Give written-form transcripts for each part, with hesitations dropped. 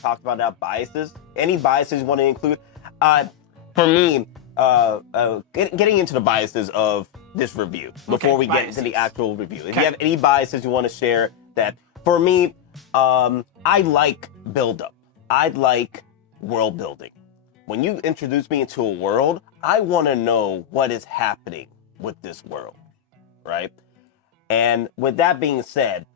talked about that biases. Any biases you want to include? For me, getting into the biases of this review before we get into the actual review. If you have any biases you want to share, that for me, I like build-up. I like world building. When you introduce me into a world, I want to know what is happening with this world, right? And with that being said,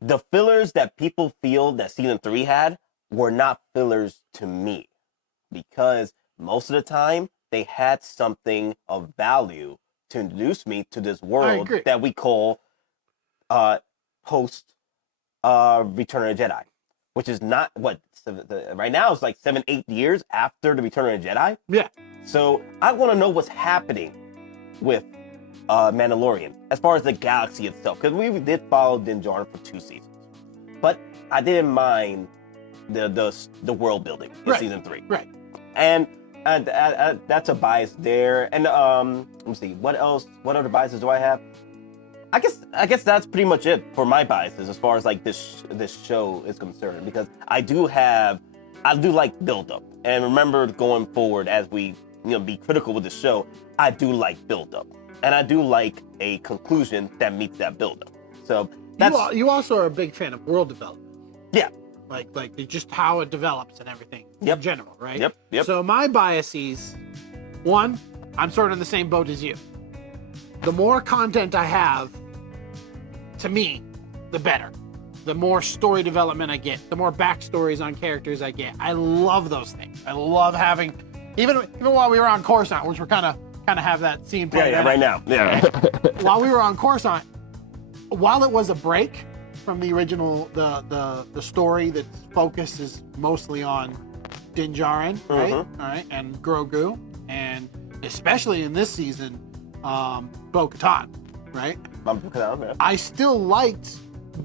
the fillers that people feel that season 3 had were not fillers to me, because most of the time they had something of value to introduce me to this world that we call post Return of the Jedi, which is not what right now it's like 7-8 years after the Return of the Jedi. Yeah. So I want to know what's happening with Mandalorian as far as the galaxy itself, because we did follow Din Djarin for 2 seasons, but I didn't mind the world building in season 3. Right. And that's a bias there. And let me see, what else? What other biases do I have? I guess that's pretty much it for my biases as far as like this show is concerned, because I do like build up. And remember, going forward as we be critical with the show, I do like build up, and I do like a conclusion that meets that build up. So that's you also are a big fan of world development. Yeah. Like just how it develops and everything in general, right? Yep. So my biases, one, I'm sort of in the same boat as you. The more content I have, to me, the better. The more story development I get, the more backstories on characters I get. I love those things. I love having, even while we were on Coruscant, which we're kind of have that scene playing right now. Yeah. While we were on Coruscant, while it was a break from the original, the story that's focus is mostly on Din Djarin, right? All right, and Grogu, and especially in this season, Bo-Katan, right? I still liked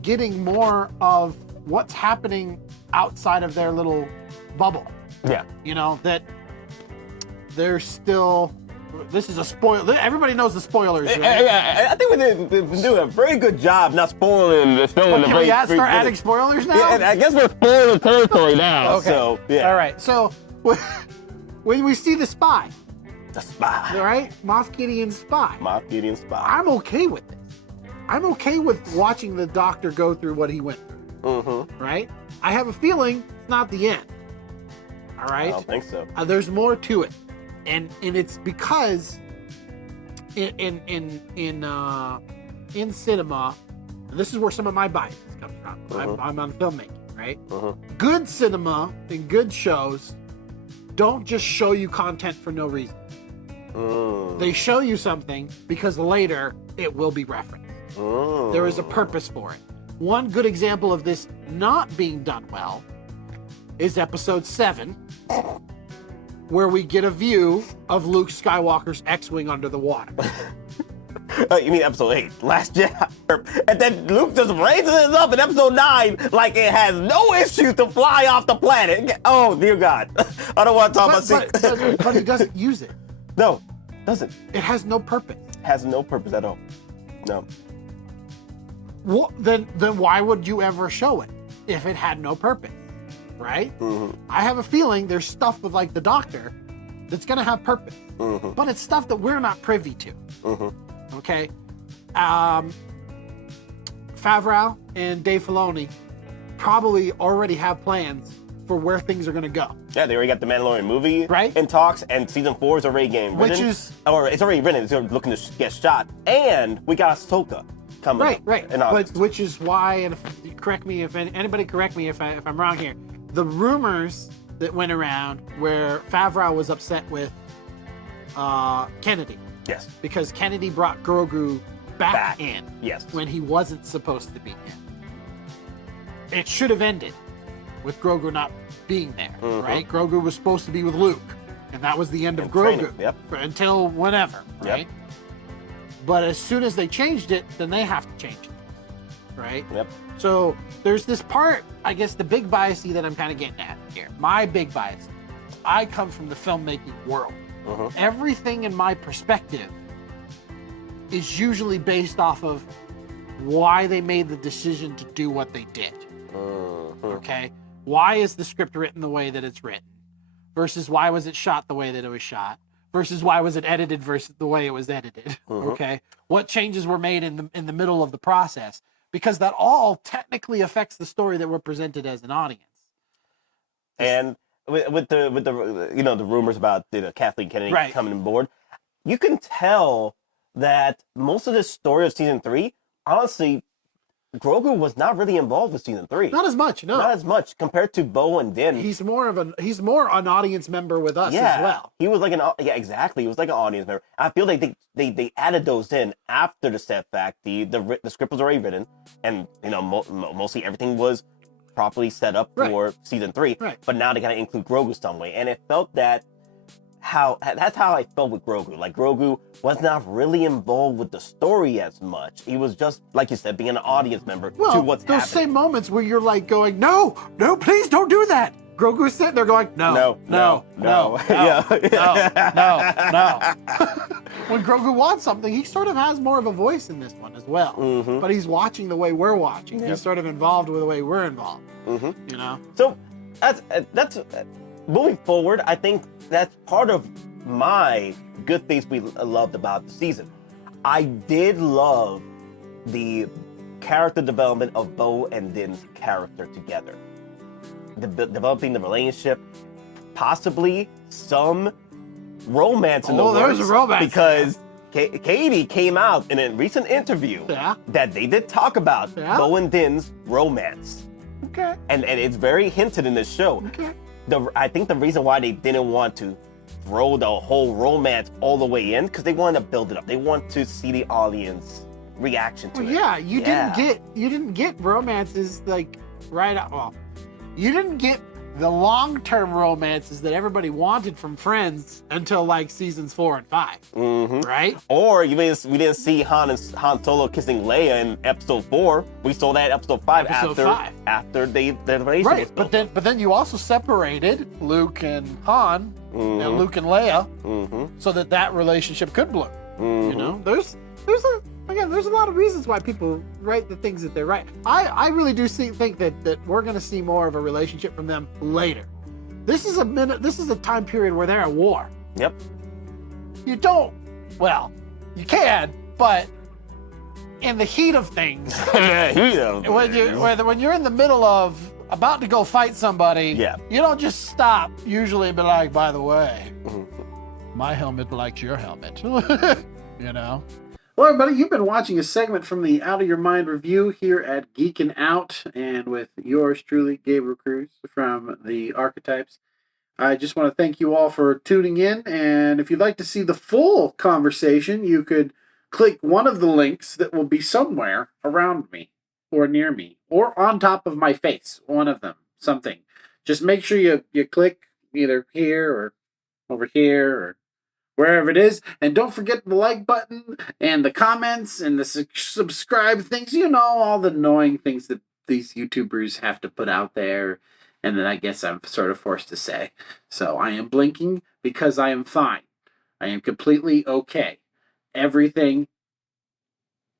getting more of what's happening outside of their little bubble. Yeah. That there's still. This is a spoiler. Everybody knows the spoilers. Right? Yeah, I think we do a very good job not spoiling the show. Can we start adding spoilers now? Yeah, and I guess we're spoiling territory now. Okay. So, yeah. All right. So, when we see the spy. The spy. All right? Moff Gideon's spy. Moff Gideon's spy. I'm okay with this. I'm okay with watching the Doctor go through what he went through. Right? I have a feeling it's not the end. All right? I don't think so. There's more to it. And it's because in cinema, and this is where some of my biases come from. I'm on filmmaking, right? Good cinema and good shows don't just show you content for no reason. They show you something because later it will be referenced. There is a purpose for it. One good example of this not being done well is episode 7. Where we get a view of Luke Skywalker's X-Wing under the water. You mean episode 8, Last Jedi? And then Luke just raises it up in episode 9 like it has no issue to fly off the planet. Oh, dear God. I don't want to talk about but he doesn't use it. No, doesn't. It has no purpose. Has no purpose at all. No. Well, then why would you ever show it if it had no purpose? Right? I have a feeling there's stuff with like the Doctor that's gonna have purpose, but it's stuff that we're not privy to. Okay, Favreau and Dave Filoni probably already have plans for where things are gonna go. Yeah, they already got the Mandalorian movie in talks, and season 4 is already getting written. It's already written. It's looking to get shot, and we got Ahsoka coming up. Right. But which is why, and anybody correct me if I'm wrong here. The rumors that went around where Favreau was upset with Kennedy. Yes. Because Kennedy brought Grogu back in. Yes. When he wasn't supposed to be in. It should have ended with Grogu not being there, right? Grogu was supposed to be with Luke, and that was the end of Grogu. Until whenever, right? But as soon as they changed it, then they have to change it, right? So there's this part, I guess the big bias that I'm kind of getting at here. My big bias. I come from the filmmaking world. Everything in my perspective is usually based off of why they made the decision to do what they did. Okay? why is the script written the way that it's written versus why was it shot the way that it was shot versus why was it edited versus the way it was edited. Okay, what changes were made in the middle of the process, because that all technically affects the story that we're presented as an audience. And with the the rumors about Kathleen Kennedy coming on board, you can tell that most of the story of season 3, honestly, Grogu was not really involved with season 3. Not as much, no. Not as much compared to Bo and Din. He's more an audience member with us as well. He was like exactly. He was like an audience member. I feel like they added those in after the setback. The script was already written, and mostly everything was properly set up for season 3. Right. But now they gotta include Grogu some way, and it felt that's how I felt with Grogu. Like, Grogu was not really involved with the story as much. He was just, like you said, being an audience member to what's happening. Those same moments where you're like going, no, please don't do that. Grogu's sitting there going, no. When Grogu wants something, he sort of has more of a voice in this one as well. But he's watching the way we're watching. He's sort of involved with the way we're involved. So that's moving forward. I think that's part of my good things we loved about the season. I did love the character development of Bo and Din's character together. Developing the relationship, possibly some romance in the works. There's a romance. Because Katie came out in a recent interview that they did talk about Bo and Din's romance. Okay. And it's very hinted in this show. Okay. I think the reason why they didn't want to throw the whole romance all the way in, because they wanted to build it up. They want to see the audience reaction to it. Yeah, you didn't get romances like right up. Well, you didn't get the long-term romances that everybody wanted from Friends until like seasons 4 and 5, right? Or we didn't see Han Solo kissing Leia in episode 4. We saw that in episode 5 after their relationship was built. But then you also separated Luke and Han and Luke and Leia so that relationship could bloom. There's a lot of reasons why people write the things that they write. I really do think that we're going to see more of a relationship from them later. This is a time period where they're at war. Yep. You can, but in the heat of things, when you're in the middle of about to go fight somebody, you don't just stop usually and be like, by the way, my helmet likes your helmet. Well, everybody, you've been watching a segment from the Out of Your Mind review here at Geekin Out, and with yours truly, Gabriel Cruz from the Archetypes. I just want to thank you all for tuning in, and if you'd like to see the full conversation, you could click one of the links that will be somewhere around me, or near me, or on top of my face, one of them, something. Just make sure you click either here or over here or wherever it is, and don't forget the like button and the comments and the subscribe things, all the annoying things that these YouTubers have to put out there, and then I guess I'm sort of forced to say. So I am blinking because I am fine. I am completely okay. Everything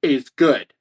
is good.